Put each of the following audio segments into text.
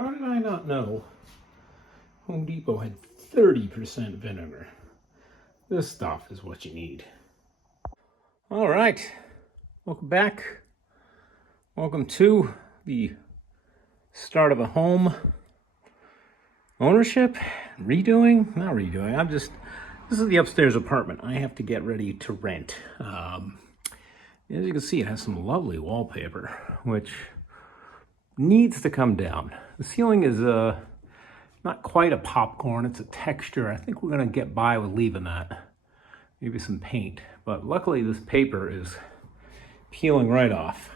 How did I not know Home Depot had 30% vinegar? This stuff is what you need. All right, welcome back. Welcome to the start of a home ownership, not redoing. This is the upstairs apartment I have to get ready to rent. As you can see, it has some lovely wallpaper, which needs to come down. The ceiling is not quite a popcorn, it's a texture. I think we're gonna get by with leaving that. Maybe some paint, but luckily this paper is peeling right off.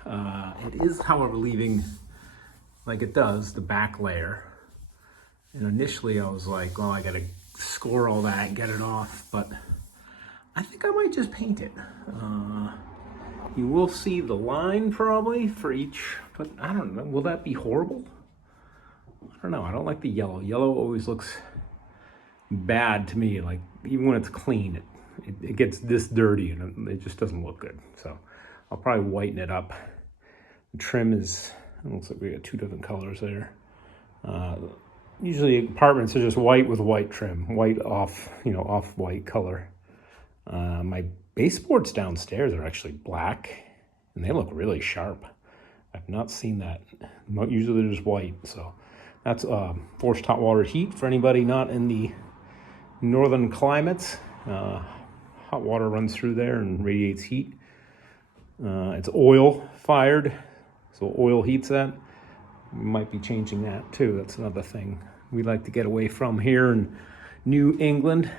It is, however, leaving, like it does, the back layer. And initially I was like, well, I gotta score all that and get it off, but I think I might just paint it. You will see the line probably for each, but I don't know, will that be horrible? I don't know, I don't like the yellow. Yellow always looks bad to me, like even when it's clean, it gets this dirty and it just doesn't look good. So I'll probably whiten it up. The trim is, it looks like we got two different colors there. Usually apartments are just white with white trim, white off, off-white color. My baseboards downstairs are actually black and they look really sharp. I've not seen that. Usually they're just white. So that's forced hot water heat for anybody not in the northern climates. Hot water runs through there and radiates heat. It's oil fired, so oil heats that. We might be changing that too. That's another thing we like to get away from here in New England.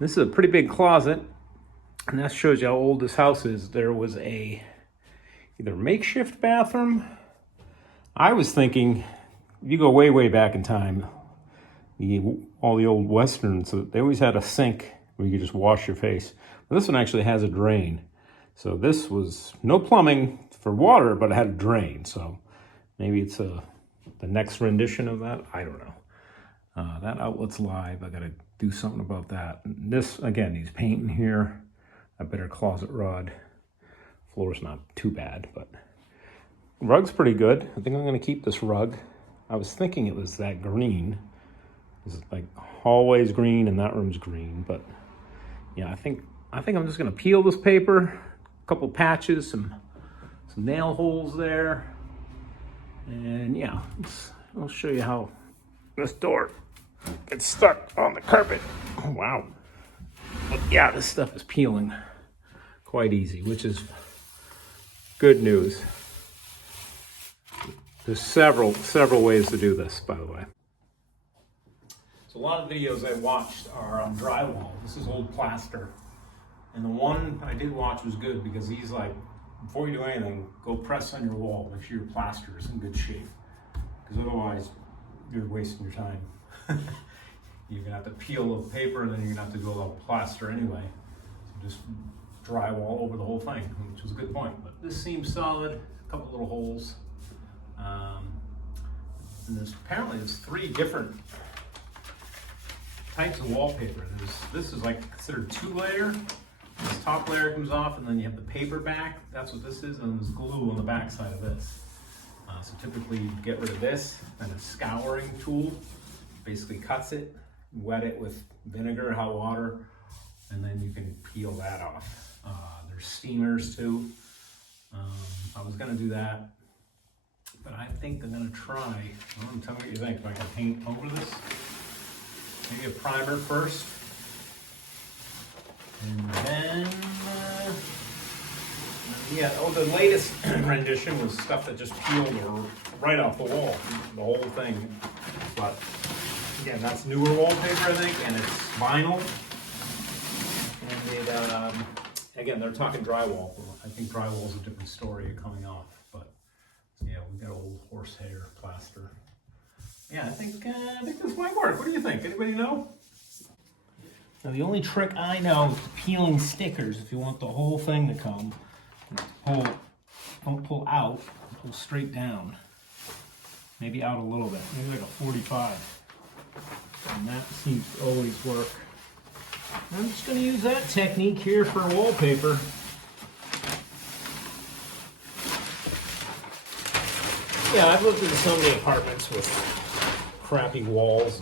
This is a pretty big closet, and that shows you how old this house is. There was a either makeshift bathroom. I was thinking, if you go way, way back in time, all the old Westerns, so they always had a sink where you could just wash your face. But this one actually has a drain. So this was no plumbing for water, but it had a drain. So maybe it's the next rendition of that. I don't know. That outlet's live. I got to do something about that. This, again, needs paint in here. A better closet rod. Floor's not too bad, but rug's pretty good. I think I'm going to keep this rug. I was thinking it was that green. It's like hallway's green and that room's green, but yeah, I think I'm just going to peel this paper. A couple patches, some nail holes there. And yeah, I'll show you how this door gets stuck on the carpet. Oh, wow. But yeah, this stuff is peeling quite easy, which is good news. There's several ways to do this, by the way. So a lot of videos I watched are on drywall. This is old plaster. And the one I did watch was good because he's like, before you do anything, go press on your wall. Make sure your plaster is in good shape. Because otherwise, you're wasting your time. You're gonna have to peel the paper and then you're gonna have to go all plaster anyway. So just drywall over the whole thing, which was a good point. But this seems solid, a couple little holes. And there's three different types of wallpaper. This is like considered 2-layer. This top layer comes off and then you have the paper back. That's what this is, and there's glue on the back side of this. So typically you get rid of this, and a scouring tool basically cuts it, wet it with vinegar, hot water, and then you can peel that off. There's steamers too. I was gonna do that, but I think I'm gonna try, tell me what you think. If I can paint over this, maybe a primer first. And then, the latest rendition was stuff that just peeled right off the wall, the whole thing. But again, that's newer wallpaper, I think, and it's vinyl. And again, they're talking drywall. I think drywall is a different story coming off. But yeah, we got old horsehair plaster. Yeah, I think this might work. What do you think? Anybody know? Now the only trick I know is peeling stickers. If you want the whole thing to come, don't pull out, pull straight down. Maybe out a little bit, maybe like a 45. And that seems to always work. I'm just going to use that technique here for wallpaper. Yeah, I've lived in so many apartments with crappy walls,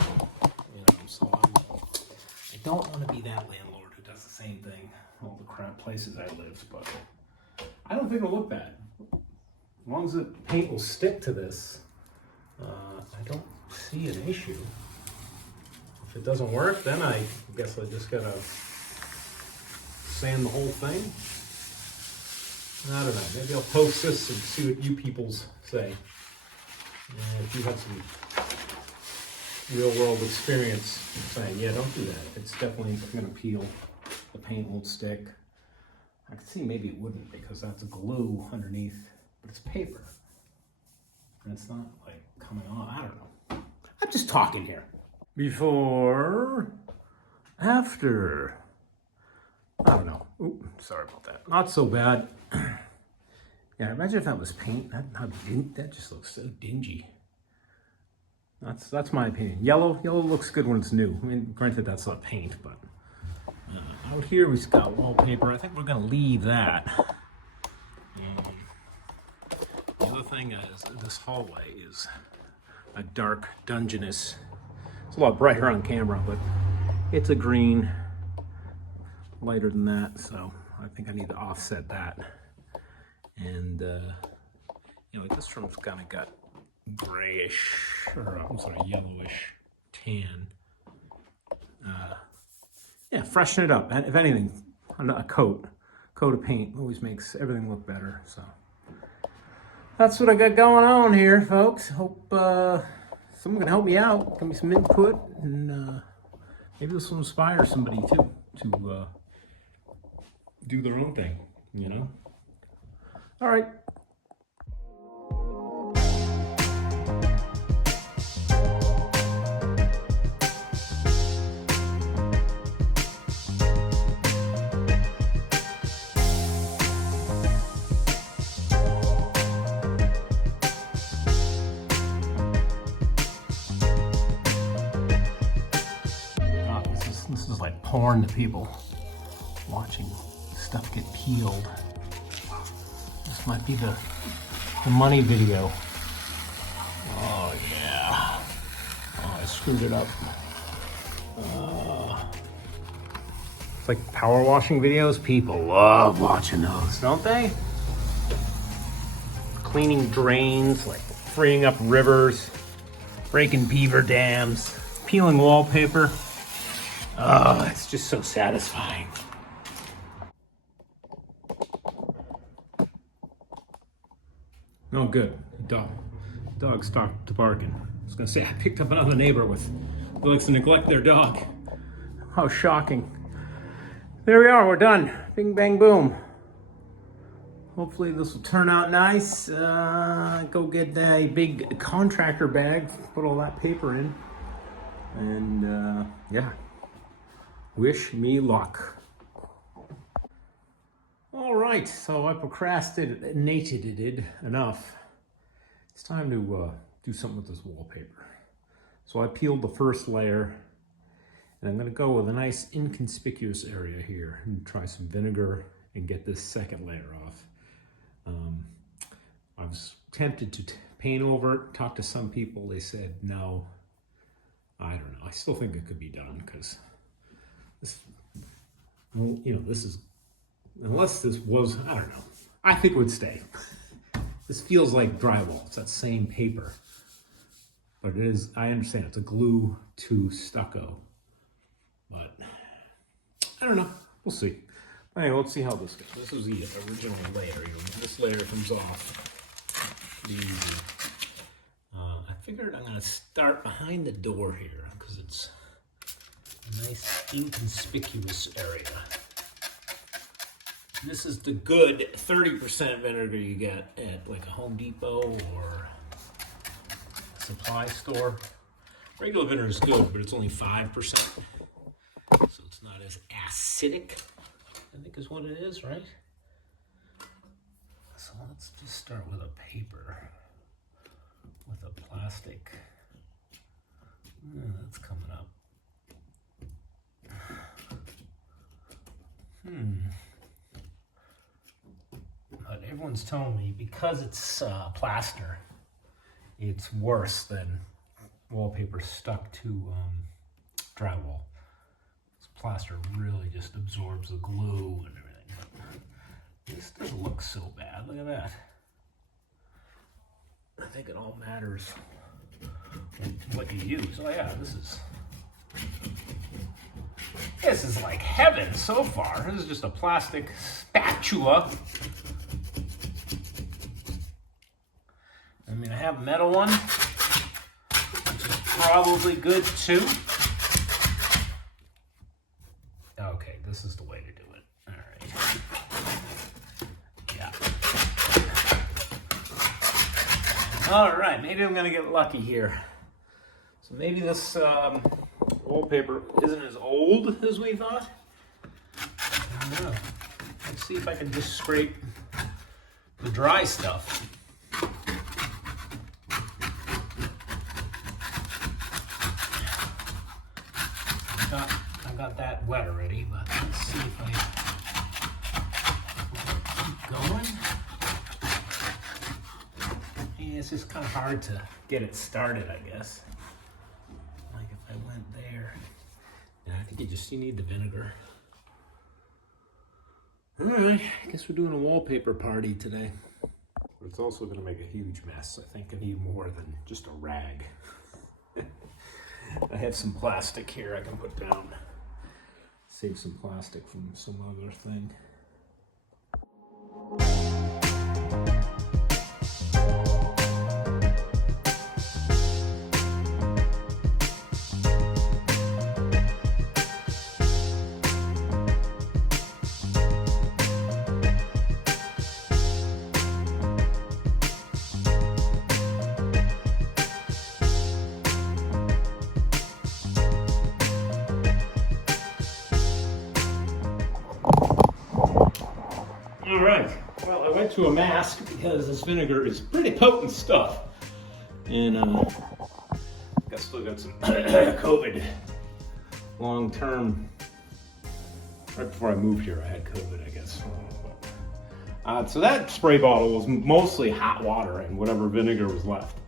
so I don't want to be that landlord who does the same thing all the crap places I live, but I don't think it'll look bad. As long as the paint will stick to this, I don't see an issue. If it doesn't work, then I guess I just gotta sand the whole thing. I don't know, maybe I'll post this and see what you peoples say. If you have some real world experience saying, yeah, don't do that. It's definitely gonna peel. The paint won't stick. I could see maybe it wouldn't because that's glue underneath, but it's paper. And it's not like coming off. I don't know. I'm just talking here. Before, after. I don't know. Ooh, sorry about that. Not so bad. Yeah, imagine if that was paint. That just looks so dingy. That's my opinion. Yellow looks good when it's new. I mean, granted, that's not paint, but out here we've got wallpaper. I think we're gonna leave that. The other thing is this hallway is a dark, dungeness. It's a lot brighter on camera, but it's a green, lighter than that. So I think I need to offset that. And this room's kind of got grayish, or I'm sorry, yellowish tan. Yeah, freshen it up. If anything, a coat of paint always makes everything look better. So that's what I got going on here, folks. Hope someone can help me out. Give me some input, and maybe this will inspire somebody too to do their own thing. All right. This is like porn to people watching stuff get peeled. This might be the money video. Oh yeah. Oh, I screwed it up. It's like power washing videos. People love watching those, don't they? Cleaning drains, like freeing up rivers, breaking beaver dams, peeling wallpaper. Oh, it's just so satisfying. Oh, good. Dog stopped barking. I was gonna say I picked up another neighbor who likes to neglect their dog. How shocking. There we are, we're done. Bing, bang, boom. Hopefully this will turn out nice. Go get a big contractor bag, put all that paper in. And yeah, wish me luck. All right, so I procrastinated enough. It's time to do something with this wallpaper. So I peeled the first layer, and I'm gonna go with a nice inconspicuous area here and try some vinegar and get this second layer off. I was tempted to paint over it, talk to some people, they said no. I don't know, I still think it could be done because this, this is, unless this was, I don't know, I think it would stay. This feels like drywall, it's that same paper. But it is, I understand, it's a glue to stucco. But, I don't know, we'll see. Anyway, let's see how this goes. This is the original layer. This layer comes off easy. I figured I'm gonna start behind the door here because it's a nice inconspicuous area. This is the good 30% vinegar you get at like a Home Depot or a supply store. Regular vinegar is good, but it's only 5%. So it's not as acidic, I think is what it is, right? So let's just start with a paper, with a plastic. That's coming up. But everyone's telling me because it's plaster, it's worse than wallpaper stuck to drywall. This plaster really just absorbs the glue and everything. This doesn't look so bad. Look at that. I think it all matters what you use. Oh yeah, this is like heaven so far. This is just a plastic spatula. I mean, I have a metal one, which is probably good too. Okay, this is the way to do it. All right. Yeah. All right, maybe I'm gonna get lucky here. So maybe this wallpaper isn't as old as we thought. I don't know. Let's see if I can just scrape the dry stuff. I got that wet already, but let's see if I keep going. Yeah, it's just kind of hard to get it started, I guess. Like if I went there. Yeah, I think you need the vinegar. All right, I guess we're doing a wallpaper party today. But it's also going to make a huge mess. I think I need more than just a rag. I have some plastic here I can put down. Save some plastic from some other thing. All right, well, I went to a mask because this vinegar is pretty potent stuff. And I still got some COVID long-term. Right before I moved here, I had COVID, I guess. So that spray bottle was mostly hot water and whatever vinegar was left.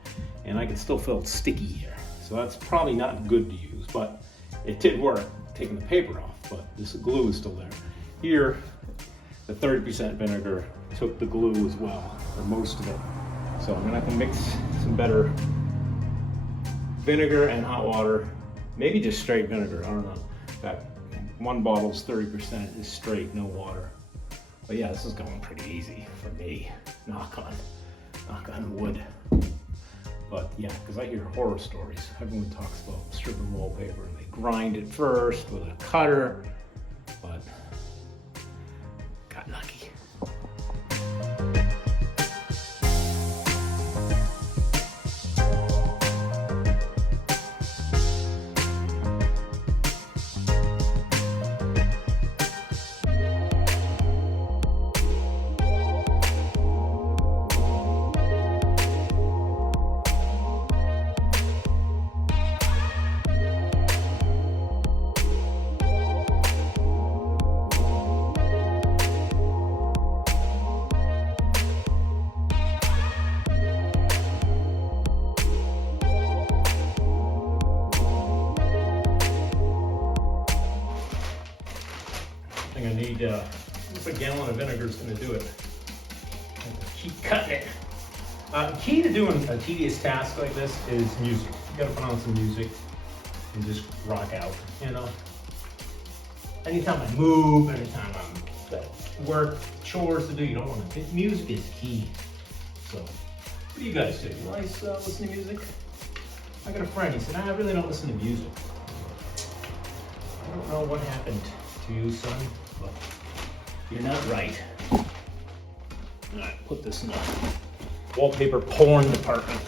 And I can still feel it sticky here. So that's probably not good to use, but it did work, taking the paper off, but this glue is still there. Here, the 30% vinegar took the glue as well, or most of it. So I'm gonna have to mix some better vinegar and hot water, maybe just straight vinegar, I don't know. That one bottle's 30% is straight, no water. But yeah, this is going pretty easy for me, knock on wood. But yeah, because I hear horror stories. Everyone talks about stripping wallpaper and they grind it first with a cutter, but got lucky. I think I need a gallon of vinegar is going to do it. Keep cutting it. Key to doing a tedious task like this is music. You got to put on some music and just rock out. You know. Anytime I move, anytime I'm got work, chores to do, you don't want to. Music is key. So, what do you guys do? You guys listen to music? I got a friend. He said, I really don't listen to music. I don't know what happened to you, son, but you're not right. All right, put this in the wallpaper porn department.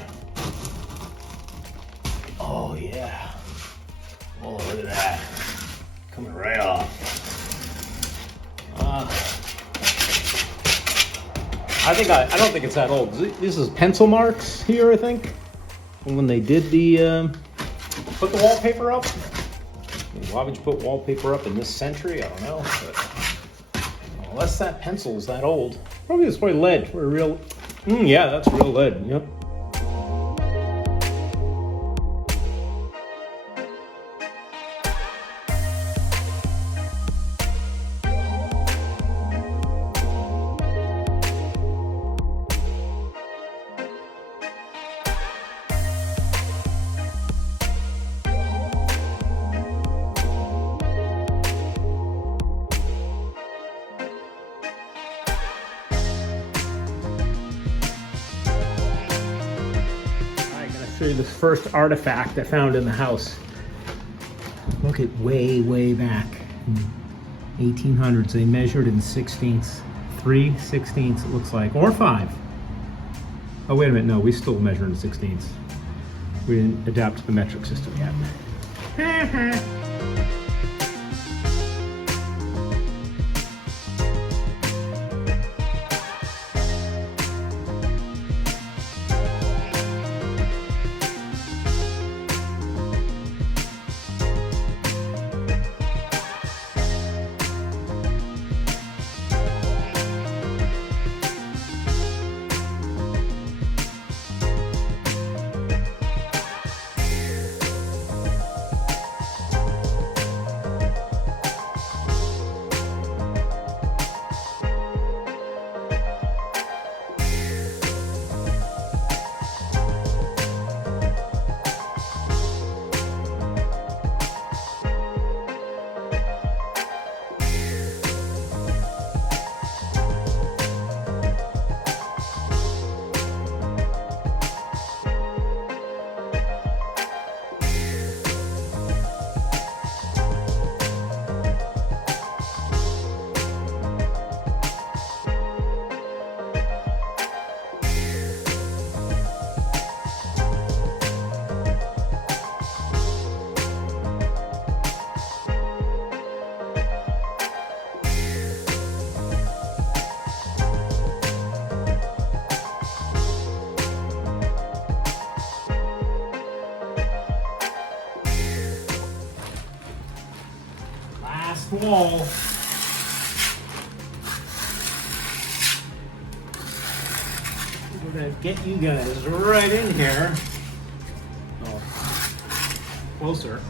Oh yeah. Oh, look at that. Coming right off. I don't think it's that old. This is pencil marks here, I think. When they did put the wallpaper up. Why would you put wallpaper up in this century? I don't know. But unless that pencil is that old. It's probably lead. Or real. Yeah, that's real lead. Yep. you this first artifact I found in the house. Look at way back. 1800s. They measured in 16ths. 3/16 it looks like, or 5. Oh, wait a minute, no, we still measure in 16ths. We didn't adapt to the metric system yet. Wall. We're gonna get you guys right in here. Oh, closer.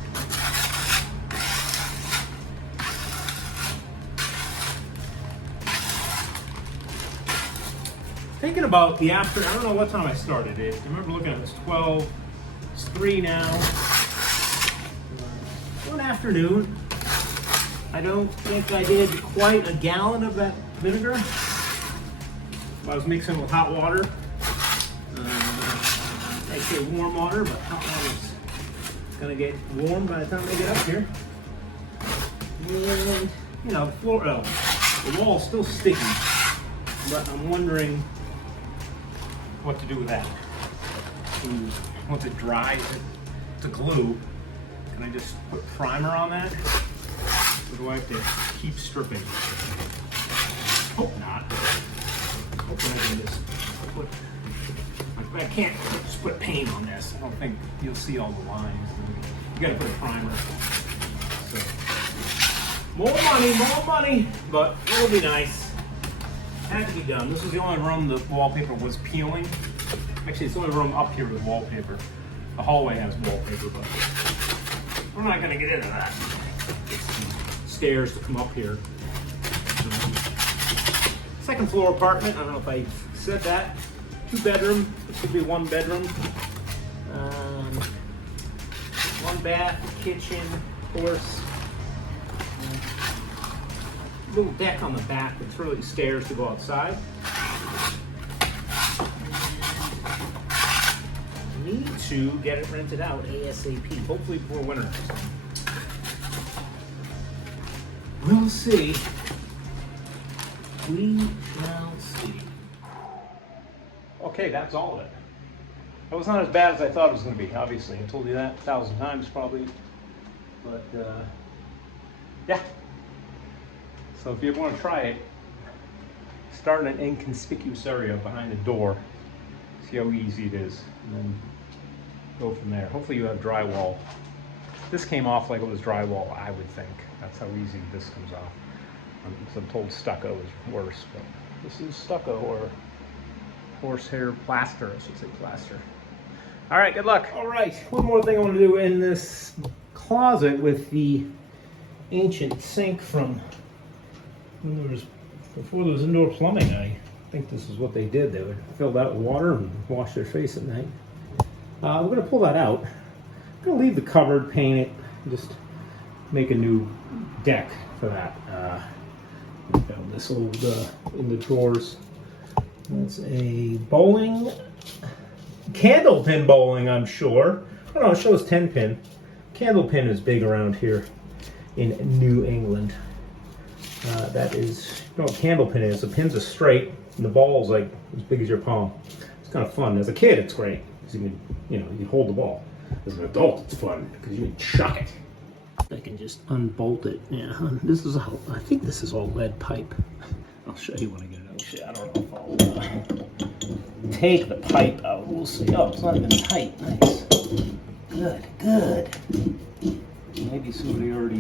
Thinking about the after, I don't know what time I started it. I remember looking at it was 12. It's 3 now. One afternoon. I don't think I did quite a gallon of that vinegar. I was mixing it with hot water. I say warm water, but hot water's gonna get warm by the time I get up here. And, you know, the wall's still sticky, but I'm wondering what to do with that. Once it dries to glue, can I just put primer on that? Or do I have to keep stripping? Hope not. Hopefully I can just put, I can't just put paint on this. I don't think you'll see all the lines. You gotta put a primer. So, more money, but it'll be nice. Had to be done. This is the only room the wallpaper was peeling. Actually, it's the only room up here with wallpaper. The hallway has wallpaper, but we're not gonna get into that. Stairs to come up here. Second floor apartment. I don't know if I said that. 2 bedroom. It should be 1 bedroom. 1 bath, kitchen, of course. Little deck on the back. It's really stairs to go outside. Need to get it rented out ASAP. Hopefully before winter. We'll see. We shall see. Okay, that's all of it. It was not as bad as I thought it was going to be, obviously. I told you that 1,000 times probably. But, yeah. So if you ever want to try it, start in an inconspicuous area behind the door. See how easy it is. And then go from there. Hopefully you have drywall. This came off like it was drywall, I would think. That's how easy this comes off. I'm told stucco is worse, but this is stucco or horsehair plaster, I should say plaster. All right, good luck. All right, one more thing I want to do in this closet with the ancient sink from before there was indoor plumbing. I think this is what they did. They would fill that with water and wash their face at night. We're going to pull that out. I'm going to leave the cupboard, paint it, just make a new deck for that. Found this old in the drawers. That's a bowling Candle pin bowling, I'm sure. Oh no, it shows 10 pin. Candle pin is big around here in New England. That is, you know what candle pin is? The pin's are straight and the ball's like as big as your palm. It's kind of fun. As a kid, it's great because you can, you can hold the ball. As an adult, it's fun because you can chuck it. I can just unbolt it. Yeah, this is all, I think this is all lead pipe. I'll show you when I get it out. Shit, I don't know if I'll take the pipe out. We'll see. Oh, it's not even tight. Nice. Good. Maybe somebody already.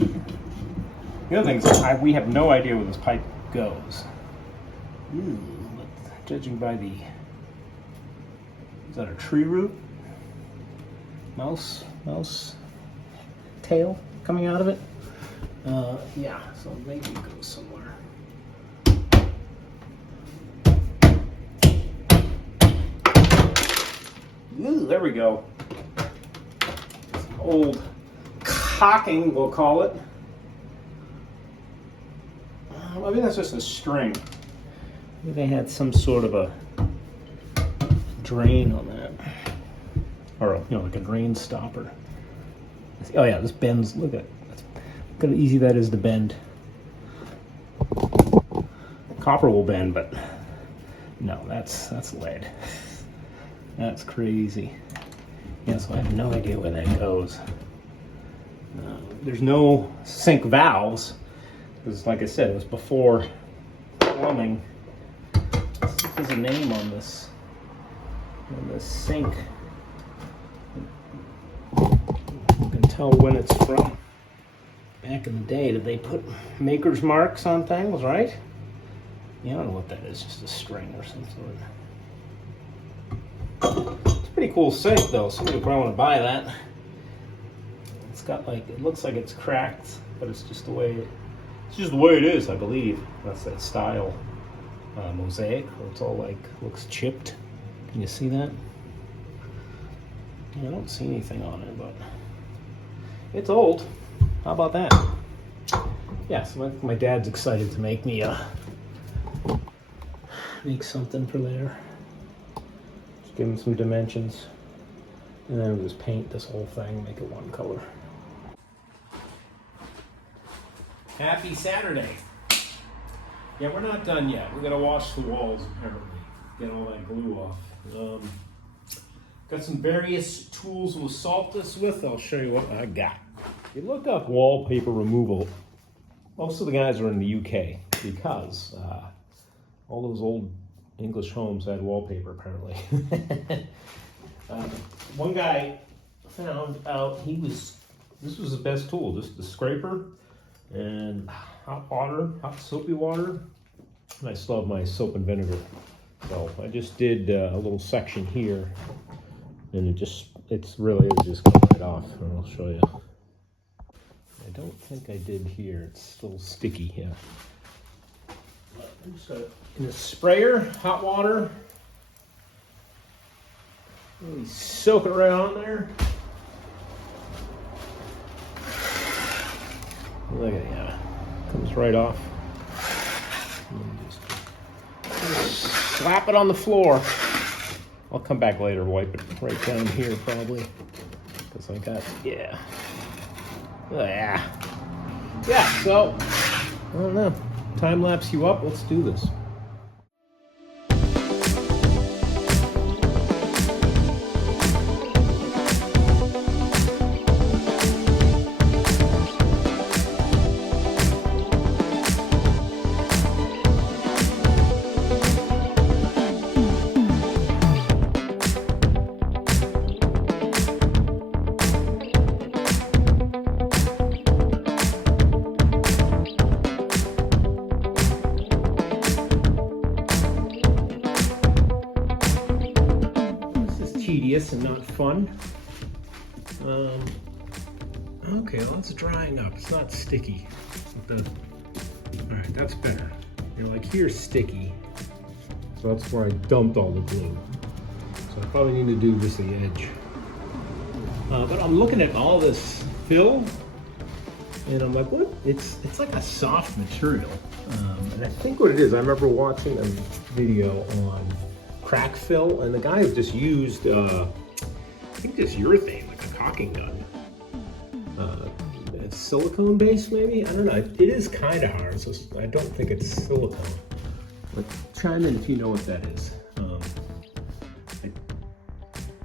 The other thing is, we have no idea where this pipe goes. But judging by the, is that a tree root? Mouse tail coming out of it? Yeah, so maybe it goes somewhere. Ooh, there we go. Old cocking, we'll call it. I think that's just a string. Maybe they had some sort of a drain on that. Or, like a drain stopper. Oh yeah, this bends, look at how easy that is to bend. Copper will bend, but no, that's lead. That's crazy. Yeah, so I have no idea where that goes. There's no sink valves, because like I said, it was before plumbing. There's a name on this sink. You can tell when it's from. Back in the day, did they put maker's marks on things, right? Yeah, I don't know what that is, just a string or some sort. It's a pretty cool sink though, somebody would probably want to buy that. It's got like, it looks like it's cracked, but it's just the way it is, I believe. That's that style mosaic, where it's all like, looks chipped. Can you see that? Yeah, I don't see anything on it, but it's old. How about that? Yeah, so my dad's excited to make me make something for there. Just give him some dimensions, and then we'll just paint this whole thing, make it one color. Happy Saturday. Yeah, we're not done yet. We gotta wash the walls apparently, get all that glue off. Got some various tools we'll salt this with. I'll show you what I got. You look up wallpaper removal. Most of the guys are in the UK because all those old English homes had wallpaper apparently. One guy found out this was his best tool, just the scraper and hot water, hot soapy water. And I still have my soap and vinegar. So I just did a little section here, and it's really just going right off. And I'll show you. I don't think I did here. It's still sticky here. I'm just gonna, in a sprayer, hot water, really soak it right on there. Look at it, yeah. Comes right off. Just slap it on the floor. I'll come back later, wipe it right down here probably. Because I got, yeah. Yeah, so, I don't know. Time lapse you up, let's do this. Tedious and not fun. Okay, well, it's drying up. It's not sticky. All right, that's better. You're like, here's sticky. So that's where I dumped all the glue. So I probably need to do just the edge. But I'm looking at all this fill, and I'm like, what? It's like a soft material. And I think what it is, I remember watching a video on crack fill, and the guy just used, I think just urethane, like a caulking gun. It's silicone based, maybe? I don't know. It is kind of hard, so I don't think it's silicone. But chime in if you know what that is.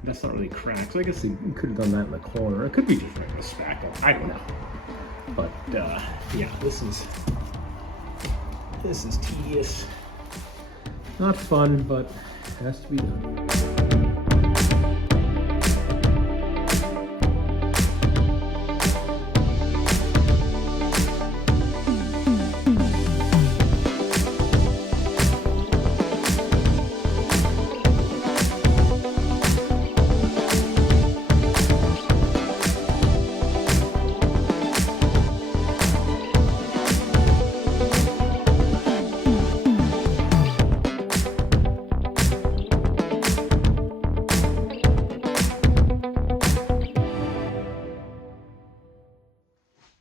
That's not really cracked, so I guess you could have done that in the corner. It could be just like a spackle. I don't know. But yeah, this is tedious. Not fun, but it has to be done.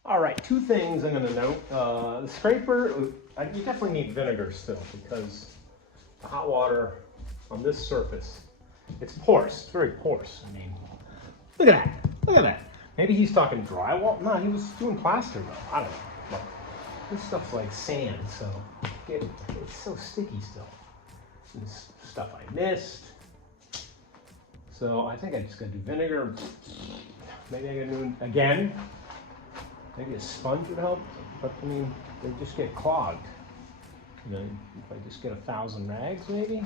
All right, two things I'm going to note. The scraper, you definitely need vinegar still because the hot water on this surface, it's porous. It's very porous. I mean, look at that. Look at that. Maybe he's talking drywall. No, he was doing plaster though. I don't know. But this stuff's like sand, so it's so sticky still. This stuff I missed. So I think I just got to do vinegar. Maybe I got to do it again. Maybe a sponge would help, but I mean, they just get clogged. You know, if I just get 1,000 rags, maybe?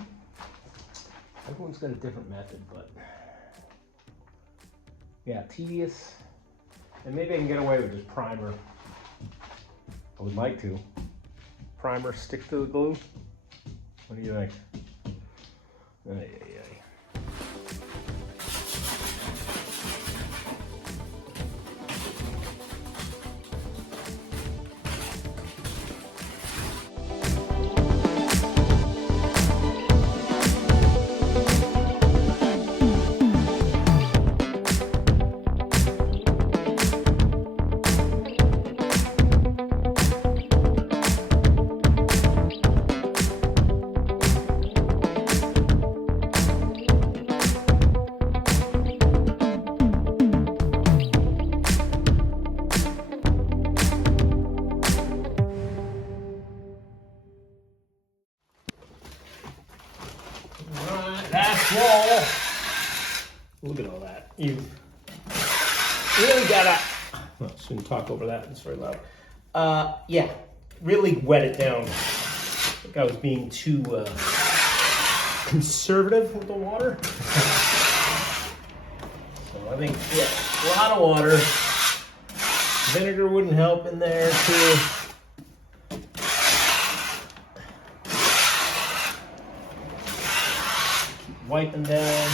Everyone's got a different method, but yeah, tedious. And maybe I can get away with just primer. I would like to. Primer, stick to the glue. What do you think? Ay, ay, ay. Wall. Look at all that. You really gotta. Well, shouldn't talk over that. It's very loud. Yeah, really wet it down. I think I was being too conservative with the water. So I think, yeah, a lot of water. Vinegar wouldn't help in there too. Wiping down.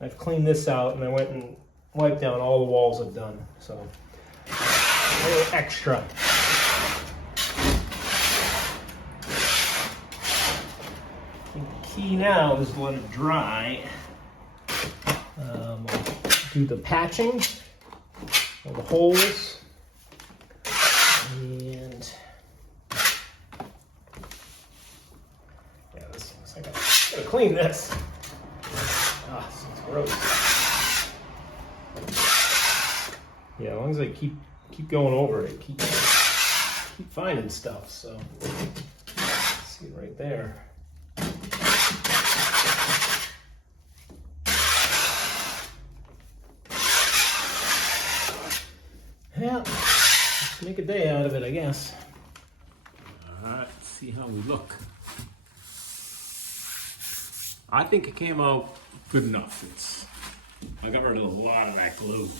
I've cleaned this out and I went and wiped down all the walls I've done. So a little extra. I think the key now is to let it dry. I'll do the patching of the holes. And I gotta clean this. Ah, this is gross. Yeah, as long as I keep going over it, keep finding stuff. So see it right there. Yeah, let's make a day out of it, I guess. All right, let's see how we look. I think it came out good enough. I got rid of a lot of that glue,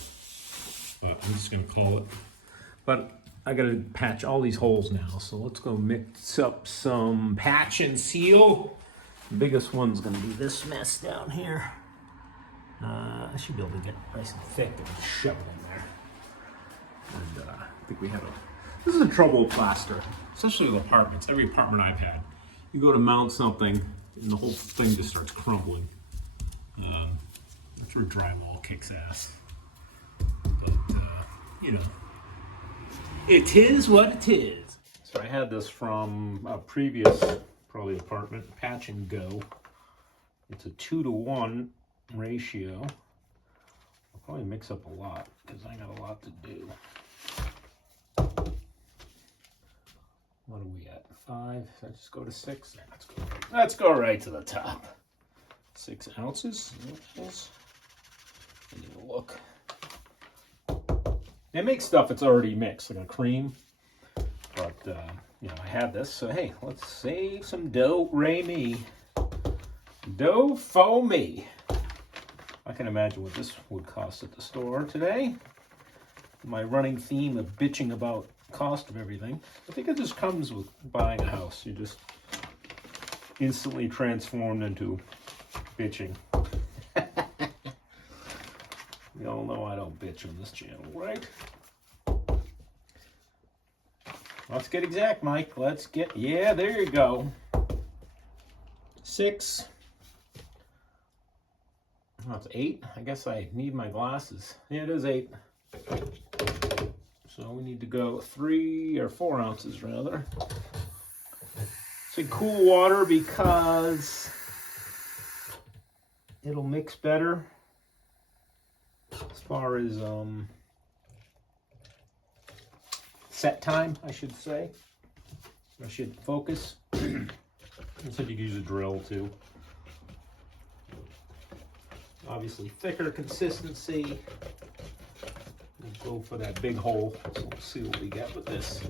but I'm just gonna call it. But I gotta patch all these holes now, so let's go mix up some patch and seal. The biggest one's gonna be this mess down here. I should be able to get it nice and thick and shove it in there. And I think we have this is the trouble with plaster, especially with apartments. Every apartment I've had, you go to mount something, and the whole thing just starts crumbling. That's where drywall kicks ass. But, you know, it is what it is. So I had this from a previous, probably apartment, Patch and Go. It's a 2-to-1 ratio. I'll probably mix up a lot because I got a lot to do. What are we at? 5? Let's just go to 6. Let's go right to the top. 6 ounces. Yes. I need to look. It makes stuff that's already mixed, like a cream. But you know, I had this, so hey, let's save some dough. Me. Dough for me. I can imagine what this would cost at the store today. My running theme of bitching about cost of everything. I think it just comes with buying a house. You just instantly transformed into bitching. We all know I don't bitch on this channel, right? Let's get exact, Mike. Let's get, yeah, there you go. 6. Oh, it's 8. I guess I need my glasses. Yeah, it is 8. So we need to go 3 or 4 ounces rather. Say cool water because it'll mix better as far as set time, I should say. I should focus. I said you could use a drill too. Obviously thicker consistency. We'll go for that big hole. So we'll see what we get with this.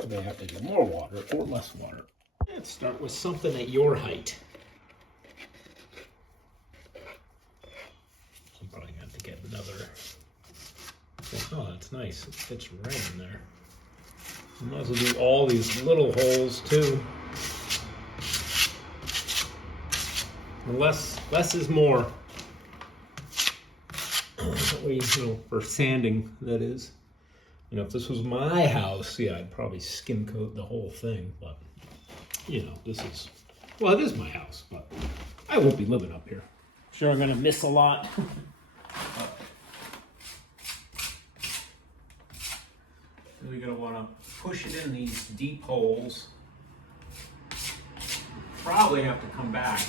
We may have to do more water or less water. Let's start with something at your height. I'm probably going to have to get another. Oh, that's nice. It fits right in there. I might as well do all these little holes too. Less is more. That way, you know, for sanding, that is. You know, if this was my house, yeah, I'd probably skim coat the whole thing. But, you know, this is, well, it is my house, but I won't be living up here. Sure, I'm going to miss a lot. We're going to want to push it in these deep holes. Probably have to come back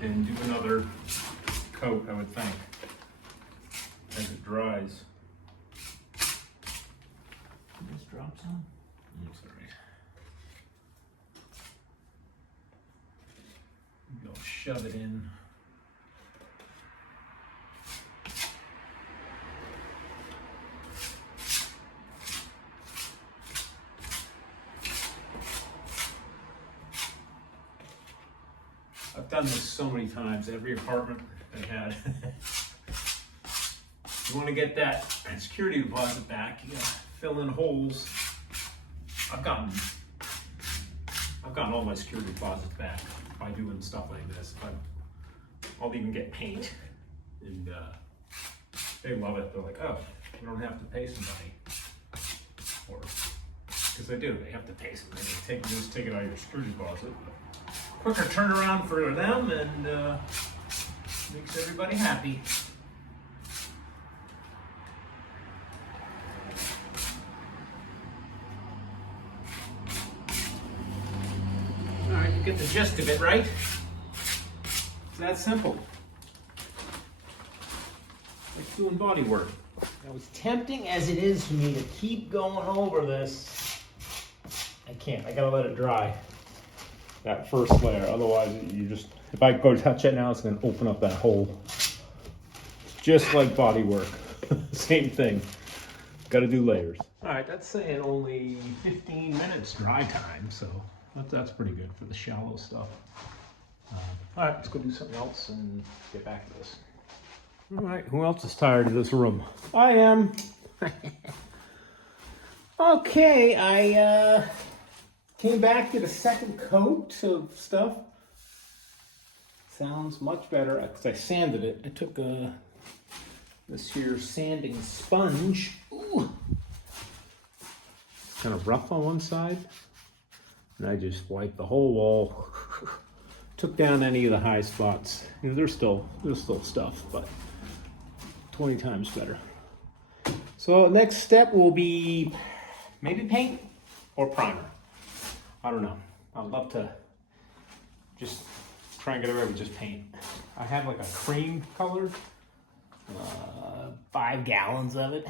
and do another coat, I would think, as it dries. This drop some? That's all right. Go shove it in. I've done this so many times, every apartment I had. You want to get that security deposit back, you gotta fill in holes. I've gotten all my security deposits back by doing stuff like this. I'll even get paint, and they love it. They're like, oh, you don't have to pay somebody. Or, because they do, they have to pay somebody. They just take it out of your security deposit. Quicker turnaround for them, and makes everybody happy. All right, you get the gist of it, right? It's that simple. Like doing body work. Now, as tempting as it is for me to keep going over this, I can't. I gotta let it dry. That first layer, otherwise you just, if I go touch it now, it's going to open up that hole. Just like body work. Same thing. Got to do layers. All right, that's saying only 15 minutes dry time, so that's pretty good for the shallow stuff. All right, let's go do something else and get back to this. All right, who else is tired of this room? I am. Okay, I came back, did a second coat of stuff. Sounds much better because I sanded it. I took this here sanding sponge. Ooh. Kind of rough on one side. And I just wiped the whole wall. Took down any of the high spots. You know, there's still stuff, but 20 times better. So next step will be maybe paint or primer. I don't know. I'd love to just try and get away with just paint. I have like a cream color, 5 gallons of it.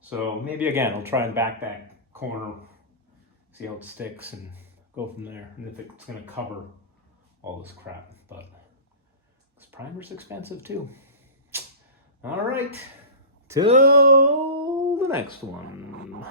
So maybe again, I'll try and back that corner, see how it sticks and go from there. And if it's gonna cover all this crap, but this primer's expensive too. All right, till the next one.